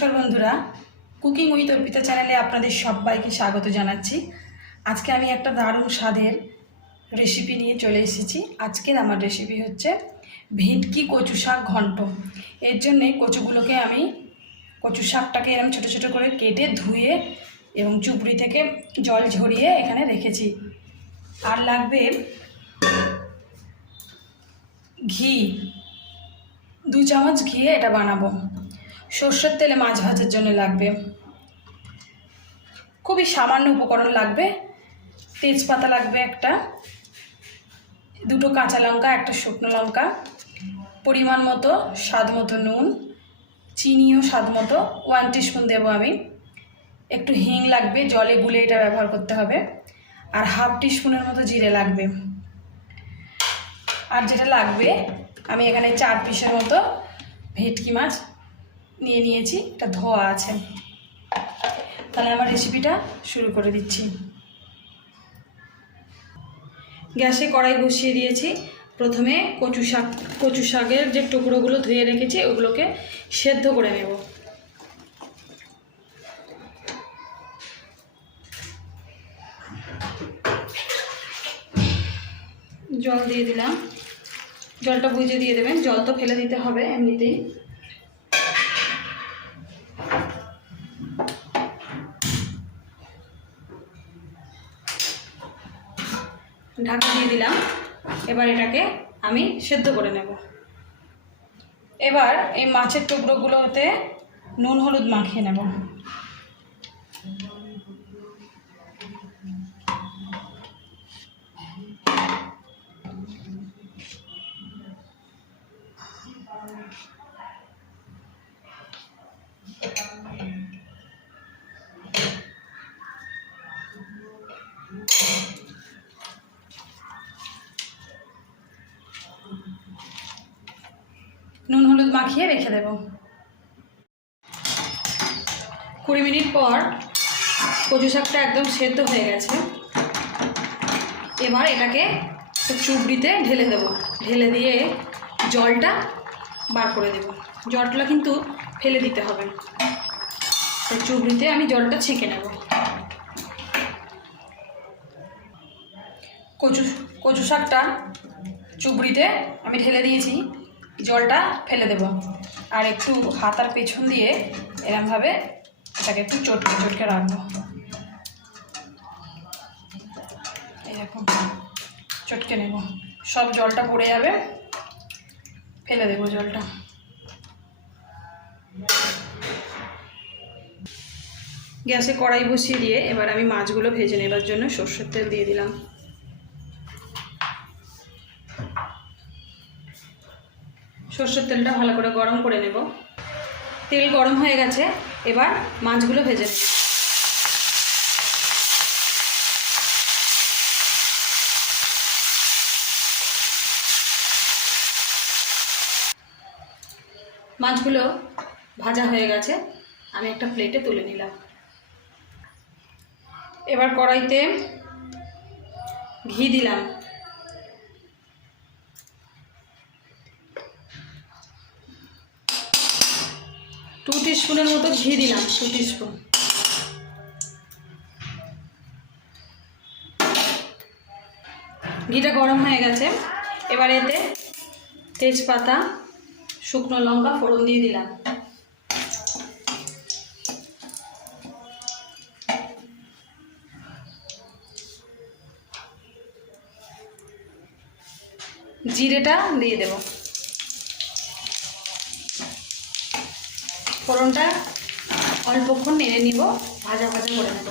নমস্কার বন্ধুরা, cooking with Arpita চ্যানেলে আপনাদের সবাইকে স্বাগত জানাচ্ছি। আজকে আমি একটা দারুণ স্বাদের রেসিপি নিয়ে চলে এসেছি। আজকের আমার রেসিপি হচ্ছে ভেটকি কচু শাক ঘন্ট। এর জন্যে কচু শাকটাকে এরকম ছোটো ছোটো করে কেটে ধুয়ে এবং চুপড়ি থেকে জল ঝরিয়ে এখানে রেখেছি। আর লাগবে ঘি, 2 চামচ ঘি এটা বানাবো। সর্ষের তেলে মাছ ভাজার জন্য লাগবে, খুবই সামান্য উপকরণ লাগবে। তেজপাতা লাগবে একটা, 2টো কাঁচা লঙ্কা, একটা শুকনো লঙ্কা, পরিমাণ মতো স্বাদ মতো নুন, চিনিও স্বাদ মতো 1 টিস্পুন দেবো আমি। একটু হিং লাগবে, জলে গুলে এটা ব্যবহার করতে হবে। আর 1/2 টিস্পুনের মতো জিরে লাগবে। আর যেটা লাগবে, আমি এখানে 4 পিসের মতো ভেটকি মাছ নিয়ে নিয়েছি, এটা ধোয়া আছে। তাহলে আমার রেসিপিটা শুরু করে দিচ্ছি। গ্যাসে কড়াই বসিয়ে দিয়েছি। প্রথমে কচু শাকের যে টুকরোগুলো ধুয়ে রেখেছি ওগুলোকে সেদ্ধ করে নেব। জল দিয়ে দিলাম, জলটা বুঝে দিয়ে দেবেন, জল তো ফেলে দিতে হবে এমনিতেই। ঢাকা দিয়ে দিলাম। এবার এটাকে আমি সেদ্ধ করে নেব। এবার এই মাছের টুকরোগুলোতে নুন হলুদ মাখিয়ে নেব। নুন হলুদ মাখিয়ে রেখে দেব। 20 মিনিট পর কচু শাকটা একদম সেদ্ধ হয়ে গেছে। এবার এটাকে চুবড়িতে ঢেলে দেব, ঢেলে দিয়ে জলটা বার করে দেব। জলটা কিন্তু ফেলে দিতে হবে। চুবড়িতে আমি জলটা ছেঁকে নেব। কচু শাকটা চুবড়িতে আমি ঢেলে দিয়েছি, জলটা ফেলে দেব। আর একটু হাতার পেছন দিয়ে এরমভাবে এটাকে একটু চটকে চটকে রাখবো। এরকম চটকে নেব, সব জলটা পড়ে যাবে, ফেলে দেবো জলটা। গ্যাসে কড়াই বসিয়ে দিয়ে এবার আমি মাছগুলো ভেজে নেবার জন্য সরষের তেল দিয়ে দিলাম। সরষের তেলটা ভালো করে গরম করে নেব। তেল গরম হয়ে গেছে, এবার মাছগুলো ভেজে নেব। মাছগুলো ভাজা হয়ে গেছে, আমি একটা প্লেটে তুলে নিলাম। এবার কড়াইতে ঘি দিলাম। টু টিস্পুনের মতো ঘি দিলাম, 2 টিস্পুন। ঘিটা গরম হয়ে গেছে, এবার এতে তেজপাতা, শুকনো লঙ্কা ফোড়ন দিয়ে দিলাম। জিরেটা দিয়ে দেব। ফোড়নটা অল্পক্ষণ নেড়ে নিব, ভাজা ভাজা করে নেব।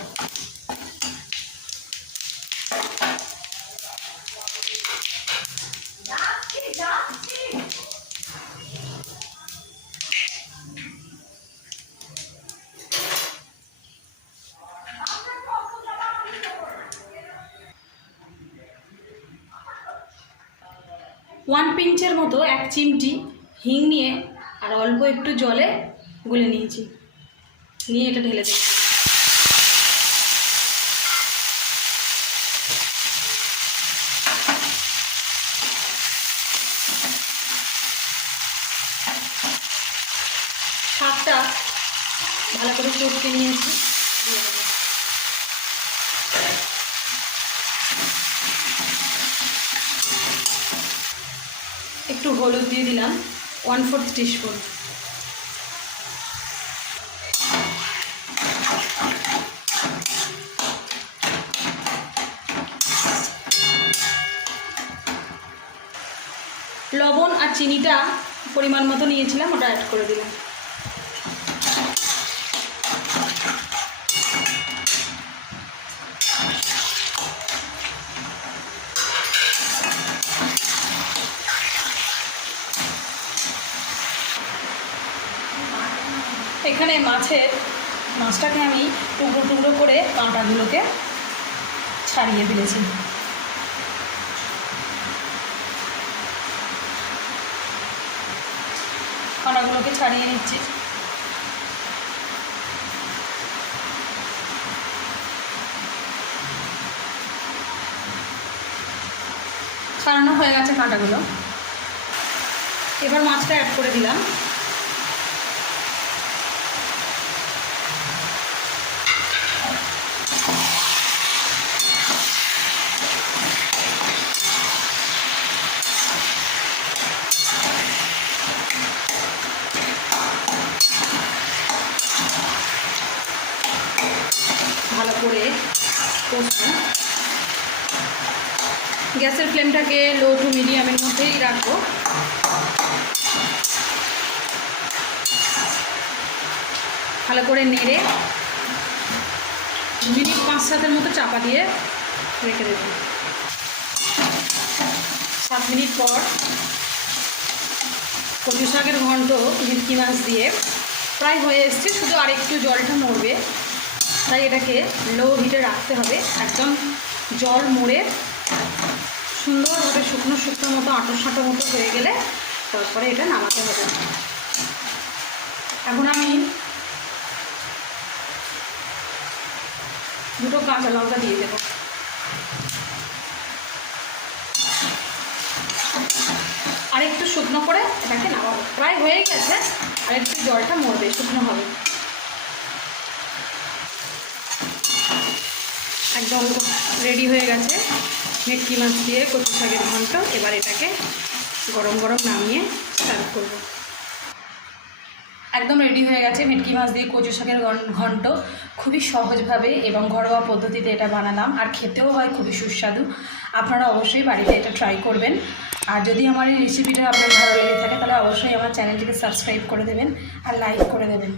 ওয়ান পিঞ্চের মতো 1 চিমটি হিং নিয়ে আর অল্প একটু জলে গুলে নিয়েছি, নিয়ে এটা ঢেলে দেব। শাকটা ভালো করে চটকে নিয়েছি, দিয়ে দেবো। একটু হলুদ দিয়ে দিলাম 1/4 টিস্পুন। লবণ আর চিনিটা পরিমাণ মতো নিয়েছিলাম, ওটা অ্যাড করে দিলাম। এখানে মাছটাকে আমি টুকরো টুকরো করে কাঁটাগুলোকে ছাড়িয়ে ফেলেছি। কাঁটাগুলোকে ছাড়িয়ে নিচ্ছি। ছাড়ানো হয়ে গেছে কাঁটাগুলো। এবার মাছটা অ্যাড করে দিলাম। ভালো করে কষবো। গ্যাসের ফ্লেমটাকে লো টু মিডিয়ামের মধ্যেই রাখবো। ভালো করে নেড়ে মিনিট 5-7 মতো চাপা দিয়ে রেখে দেব। 7 মিনিট পর কচু শাকের ঘন্ট ভেটকি মাছ দিয়ে প্রায় হয়ে এসছে, শুধু আরেকটু জলটা মরবে, তাই এটাকে লো হিটে রাখতে হবে। একদম জল মরে সুন্দরভাবে শুকনো শুকনো মতো আঁটো মতো হয়ে গেলে তারপরে এটা নামাতে হবে। এখন আমি 2টো কাঁচা লঙ্কা দিয়ে দেব। আরেকটু শুকনো করে এটাকে নামাবো। প্রায় হয়ে গেছে, আরেকটু জলটা মরবে, শুকনো হবে। একদম রেডি হয়ে গেছে ভেটকি মাছ দিয়ে কচু শাকের ঘন্ট। এবার এটাকে গরম গরম নামিয়ে সার্ভ করব। একদম রেডি হয়ে গেছে ভেটকি মাছ দিয়ে কচু শাকের ঘন্ট। খুবই সহজভাবে এবং ঘরোয়া পদ্ধতিতে এটা বানালাম, আর খেতেও হয় খুবই সুস্বাদু। আপনারা অবশ্যই বাড়িতে এটা ট্রাই করবেন। আর যদি আমার এই রেসিপিটা আপনার ভালো লেগে থাকে তাহলে অবশ্যই আমার চ্যানেলটিকে সাবস্ক্রাইব করে দেবেন আর লাইক করে দেবেন।